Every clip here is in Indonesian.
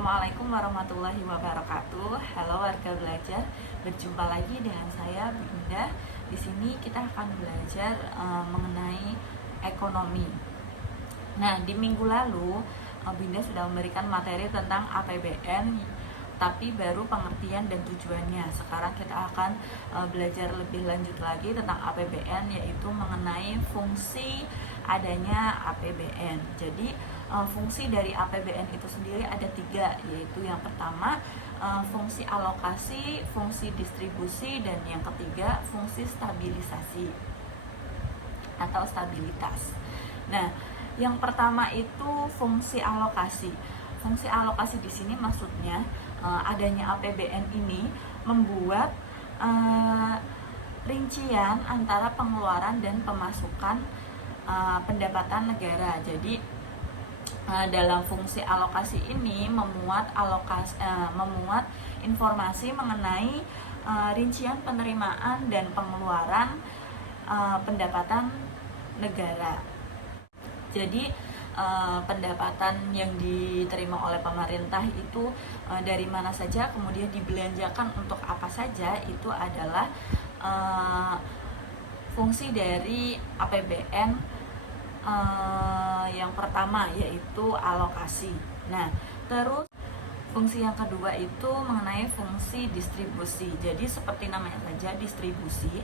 Assalamualaikum warahmatullahi wabarakatuh. Halo warga belajar, berjumpa lagi dengan saya Binda. Di sini kita akan belajar mengenai ekonomi. Nah, di minggu lalu Binda sudah memberikan materi tentang APBN, tapi baru pengertian dan tujuannya. Sekarang kita akan belajar lebih lanjut lagi tentang APBN, yaitu mengenai fungsi adanya APBN. Jadi fungsi dari APBN itu sendiri ada 3, yaitu yang pertama fungsi alokasi, fungsi distribusi, dan yang ketiga fungsi stabilisasi atau stabilitas. Nah, yang pertama itu fungsi alokasi. Fungsi alokasi di sini maksudnya adanya APBN ini membuat rincian antara pengeluaran dan pemasukan pendapatan negara. Jadi dalam fungsi alokasi ini memuat informasi mengenai rincian penerimaan dan pengeluaran pendapatan negara. Jadi pendapatan yang diterima oleh pemerintah itu dari mana saja, kemudian dibelanjakan untuk apa saja, itu adalah fungsi dari APBN yang pertama, yaitu alokasi. Nah, terus fungsi yang kedua itu mengenai fungsi distribusi. Jadi seperti namanya saja, distribusi.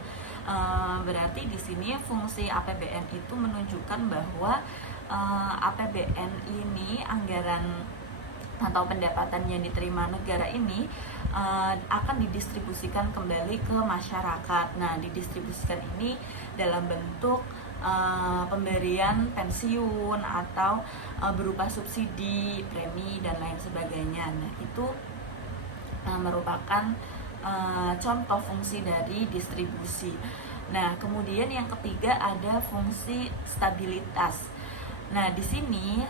Berarti di sini fungsi APBN itu menunjukkan bahwa APBN ini, anggaran atau pendapatan yang diterima negara ini akan didistribusikan kembali ke masyarakat. Nah, didistribusikan ini dalam bentuk pemberian pensiun atau berupa subsidi, premi, dan lain sebagainya. Nah, itu merupakan contoh fungsi dari distribusi. Nah, kemudian yang ketiga ada fungsi stabilitas. Nah, di sini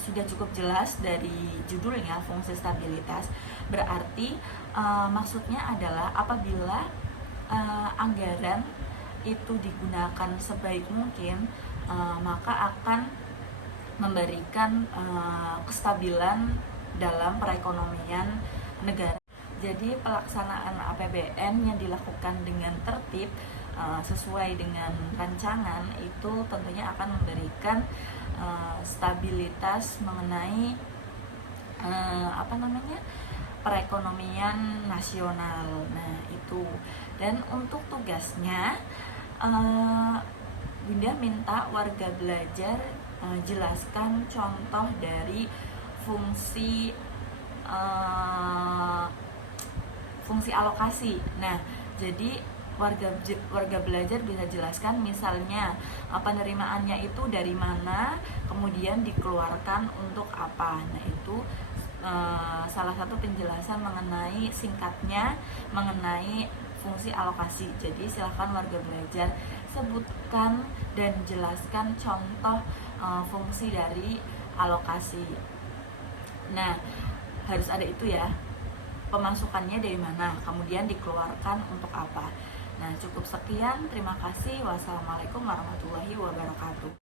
sudah cukup jelas dari judulnya, fungsi stabilitas. Berarti maksudnya adalah apabila anggaran itu digunakan sebaik mungkin, maka akan memberikan kestabilan dalam perekonomian negara. Jadi pelaksanaan APBN yang dilakukan dengan tertib sesuai dengan rancangan itu tentunya akan memberikan stabilitas mengenai perekonomian nasional. Nah, itu. Dan untuk tugasnya Bunda minta warga belajar jelaskan contoh dari fungsi alokasi. Nah, jadi warga belajar bisa jelaskan misalnya penerimaannya itu dari mana, kemudian dikeluarkan untuk apa. Nah, itu salah satu penjelasan mengenai singkatnya mengenai fungsi alokasi. Jadi silakan warga belajar sebutkan dan jelaskan contoh fungsi dari alokasi. Nah, harus ada itu ya, pemasukannya dari mana, kemudian dikeluarkan untuk apa. Nah, cukup sekian, terima kasih. Wassalamualaikum warahmatullahi wabarakatuh.